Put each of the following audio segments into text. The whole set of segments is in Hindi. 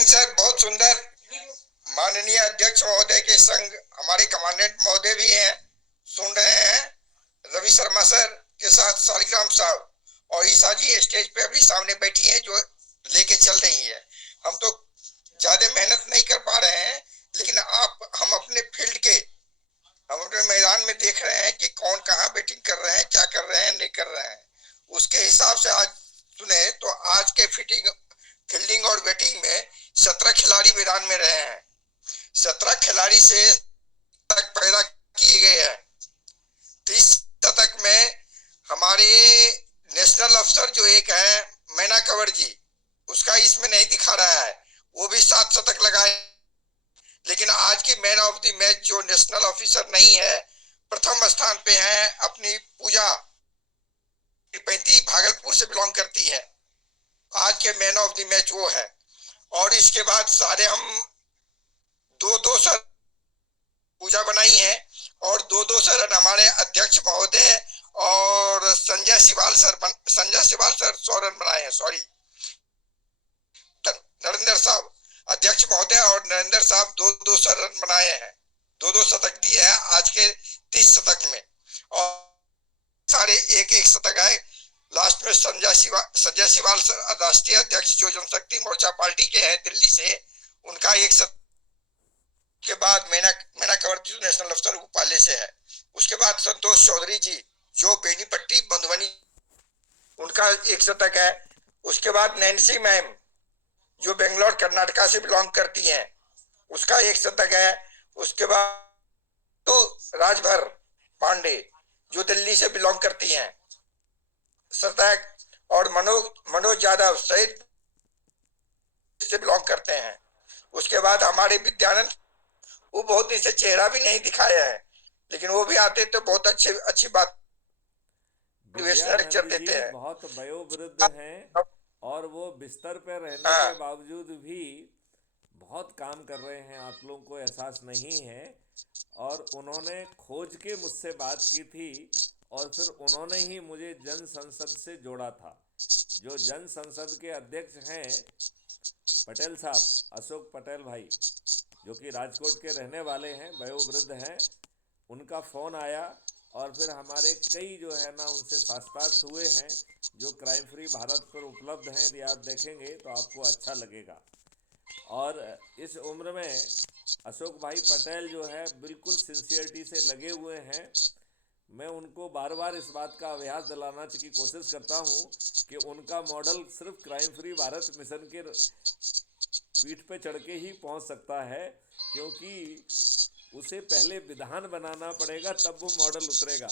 मॉर्निंग सर, बहुत सुंदर। माननीय अध्यक्ष महोदय के संग हमारे कमांडेंट महोदय भी हैं, सुन रहे हैं। रवि शर्मा सर के साथ शालिग्राम साहब और ईसा जी स्टेज पे अभी सामने बैठी हैं, जो लेके चल रही है। हम तो ज्यादा मेहनत नहीं कर पा रहे हैं, लेकिन हम अपने फील्ड के, हम अपने मैदान में देख रहे हैं कि कौन कहाँ बैटिंग कर रहे हैं, क्या कर रहे हैं, नहीं कर रहे हैं। उसके हिसाब से आज सुने तो आज के फील्डिंग और बैटिंग में 17 खिलाड़ी मैदान में रहे हैं। 17 खिलाड़ी से तक पैदा किए गए हैं। 30 शतक में हमारे नेशनल अफसर जो एक है मैना कंवर जी, उसका इसमें नहीं दिखा रहा है, वो भी 7 शतक लगाए। लेकिन आज की मैन ऑफ द मैच जो नेशनल ऑफिसर नहीं है, प्रथम स्थान पे है अपनी पूजा 35 भागलपुर से बिलोंग करती है। आज के मैन ऑफ द मैच वो है। और इसके बाद सारे हम दो सर पूजा बनाई है और दो सर हमारे अध्यक्ष महोदय और संजय सिवाल सर 100 रन बनाए हैं। सॉरी, नरेंद्र साहब अध्यक्ष महोदय और नरेंद्र साहब दो सौ रन बनाए हैं, दो शतक दिए हैं आज के 30 शतक में। और सारे एक एक शतक है। लास्ट में संजय सिवाल राष्ट्रीय अध्यक्ष जो जनशक्ति मोर्चा पार्टी के हैं दिल्ली से, उनका एक शतक के बाद मैना कंवर जी नेशनल अफसर भोपाल से है। उसके बाद संतोष चौधरी जी जो बेनीपट्टी मधुबनी, उनका एक शतक है। उसके बाद नैन्सी मैम जो बेंगलोर कर्नाटका से बिलोंग करती हैं, उसका एक शतक है। उसके बाद तो राजभर पांडे जो दिल्ली से बिलोंग करती हैं, शतक। और मनोज यादव सहित से बिलोंग करते हैं। उसके बाद हमारे विद्यानंद, वो बहुत दिन से चेहरा भी नहीं दिखाया है, लेकिन वो भी आते तो बहुत अच्छी बात लेक्चर देते हैं। बहुत वयोवृद्ध हैं और वो बिस्तर पर रहने के बावजूद भी बहुत काम कर रहे हैं, आप लोगों को एहसास नहीं है। और उन्होंने खोज के मुझसे बात की थी और फिर उन्होंने ही मुझे जन संसद से जोड़ा था। जो जन संसद के अध्यक्ष हैं पटेल साहब, अशोक पटेल भाई, जो कि राजकोट के रहने वाले हैं, वयोवृद्ध हैं, उनका फ़ोन आया और फिर हमारे कई जो है ना उनसे शास्त्रार्थ हुए हैं, जो क्राइम फ्री भारत पर उपलब्ध हैं। यदि आप देखेंगे तो आपको अच्छा लगेगा। और इस उम्र में अशोक भाई पटेल जो है बिल्कुल सिंसियरिटी से लगे हुए हैं। मैं उनको बार बार इस बात का अभ्यास दिलाना की कोशिश करता हूँ कि उनका मॉडल सिर्फ क्राइम फ्री भारत मिशन के पीठ पे चढ़ के ही पहुँच सकता है, क्योंकि उसे पहले विधान बनाना पड़ेगा तब वो मॉडल उतरेगा।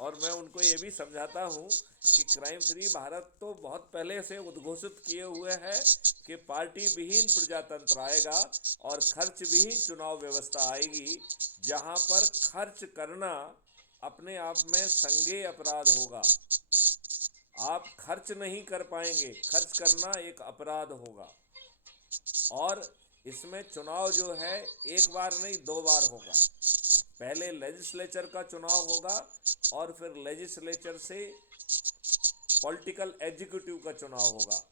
और मैं उनको ये भी समझाता हूँ कि क्राइम फ्री भारत तो बहुत पहले से उद्घोषित किए हुए है कि पार्टी विहीन प्रजातंत्र आएगा और खर्च विहीन चुनाव व्यवस्था आएगी, जहाँ पर खर्च करना अपने आप में संज्ञेय अपराध होगा। आप खर्च नहीं कर पाएंगे, खर्च करना एक अपराध होगा। और इसमें चुनाव जो है एक बार नहीं 2 बार होगा। पहले लेजिस्लेचर का चुनाव होगा और फिर लेजिस्लेचर से पॉलिटिकल एग्जीक्यूटिव का चुनाव होगा,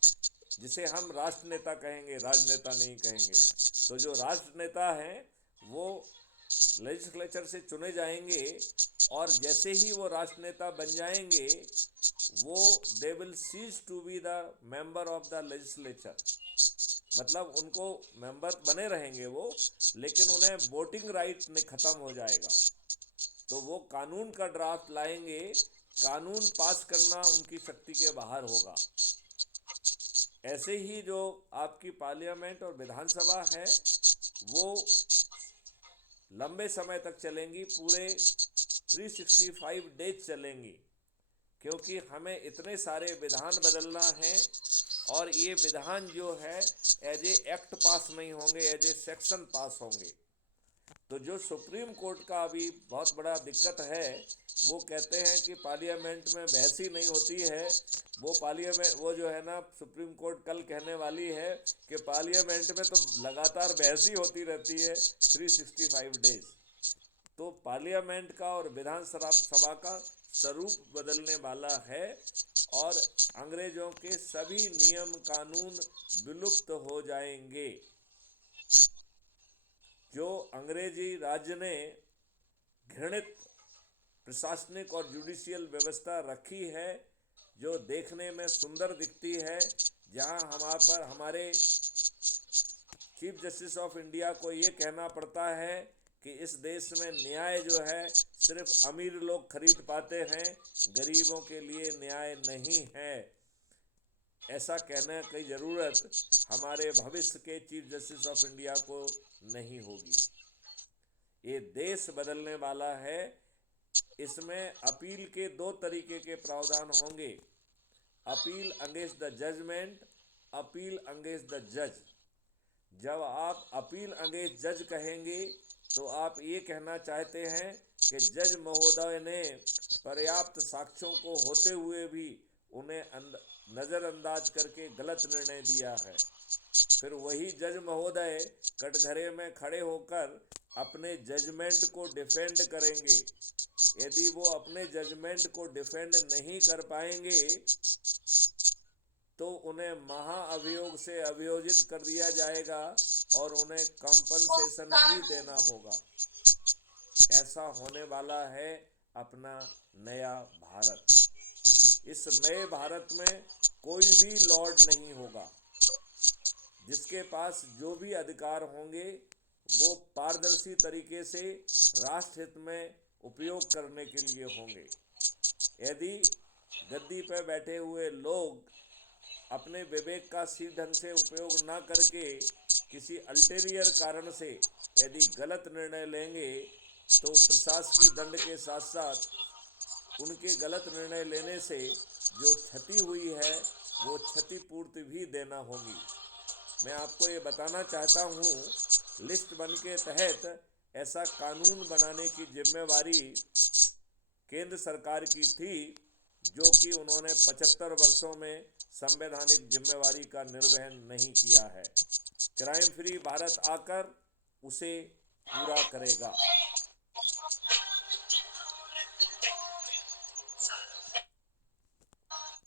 जिसे हम राष्ट्र नेता कहेंगे, राजनेता नहीं कहेंगे। तो जो राष्ट्र नेता हैं वो लेजिस्लेचर से चुने जाएंगे और जैसे ही वो राष्ट्र नेता बन जाएंगे वो they will cease to be the member of the legislature. मतलब उनको मेंबर बने रहेंगे वो, लेकिन उन्हें वोटिंग राइट नहीं ख़त्म हो जाएगा। तो वो कानून का ड्राफ्ट लाएंगे, कानून पास करना उनकी शक्ति के बाहर होगा। ऐसे ही जो आपकी पार्लियामेंट और विधानसभा है वो लंबे समय तक चलेंगी, पूरे 365 डेज चलेंगी, क्योंकि हमें इतने सारे विधान बदलना है। और ये विधान जो है एज ए एक्ट पास नहीं होंगे, एज ए सेक्शन पास होंगे। तो जो सुप्रीम कोर्ट का अभी बहुत बड़ा दिक्कत है, वो कहते हैं कि पार्लियामेंट में बहस ही नहीं होती है। वो जो है ना सुप्रीम कोर्ट कल कहने वाली है कि पार्लियामेंट में तो लगातार बहस ही होती रहती है 365 डेज। तो पार्लियामेंट का और विधानसभा का स्वरूप बदलने वाला है और अंग्रेजों के सभी नियम कानून विलुप्त हो जाएंगे। जो अंग्रेजी राज्य ने घृणित प्रशासनिक और जुडिशियल व्यवस्था रखी है, जो देखने में सुंदर दिखती है, जहां हमारे चीफ जस्टिस ऑफ इंडिया को ये कहना पड़ता है कि इस देश में न्याय जो है सिर्फ अमीर लोग खरीद पाते हैं, गरीबों के लिए न्याय नहीं है। ऐसा कहने की ज़रूरत हमारे भविष्य के चीफ जस्टिस ऑफ इंडिया को नहीं होगी। ये देश बदलने वाला है। इसमें अपील के 2 तरीके के प्रावधान होंगे, appeal against the judgement, appeal against the जज। जब आप अपील अगेंस्ट जज कहेंगे तो आप ये कहना चाहते हैं कि जज महोदय ने पर्याप्त साक्ष्यों को होते हुए भी उन्हें नज़रअंदाज करके गलत निर्णय दिया है। फिर वही जज महोदय कटघरे में खड़े होकर अपने जजमेंट को डिफेंड करेंगे। यदि वो अपने जजमेंट को डिफेंड नहीं कर पाएंगे तो उन्हें महाअभियोग से अभियोजित कर दिया जाएगा और उन्हें कंपनसेशन भी देना होगा। ऐसा होने वाला है अपना नया भारत। इस नए भारत में कोई भी लॉर्ड नहीं होगा। जिसके पास जो भी अधिकार होंगे वो पारदर्शी तरीके से राष्ट्रहित में उपयोग करने के लिए होंगे। यदि गद्दी पर बैठे हुए लोग अपने विवेक का सही ढंग से उपयोग ना करके किसी अल्टेरियर कारण से यदि गलत निर्णय लेंगे तो प्रशासकीय दंड के साथ साथ उनके गलत निर्णय लेने से जो क्षति हुई है वो क्षतिपूर्ति भी देना होगी। मैं आपको ये बताना चाहता हूँ, लिस्ट 1 के तहत ऐसा कानून बनाने की जिम्मेवारी केंद्र सरकार की थी, जो कि उन्होंने 75 वर्षों में संवैधानिक जिम्मेवारी का निर्वहन नहीं किया है। क्राइम फ्री भारत आकर उसे पूरा करेगा।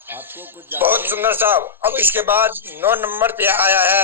आपको कुछ बहुत सुंदर साहब। अब इसके बाद 9 नंबर पे आया है